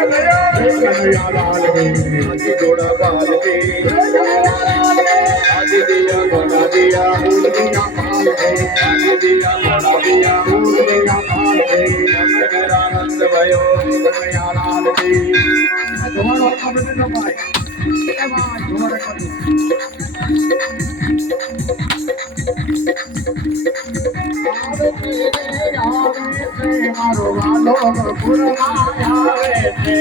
કનૈયાલાલ હાથી ઘોડા બાલ આદિ દિયા ઘોડા દિયા દિયા પાલ આદિ દિયા ઘોડા દિયા દિયા પાલ આનંદ ભયો કનૈયાલાલ તમારો આપણે ન ભાઈ એમાં જોર કરો મારો વાલો પુરમાં આવે છે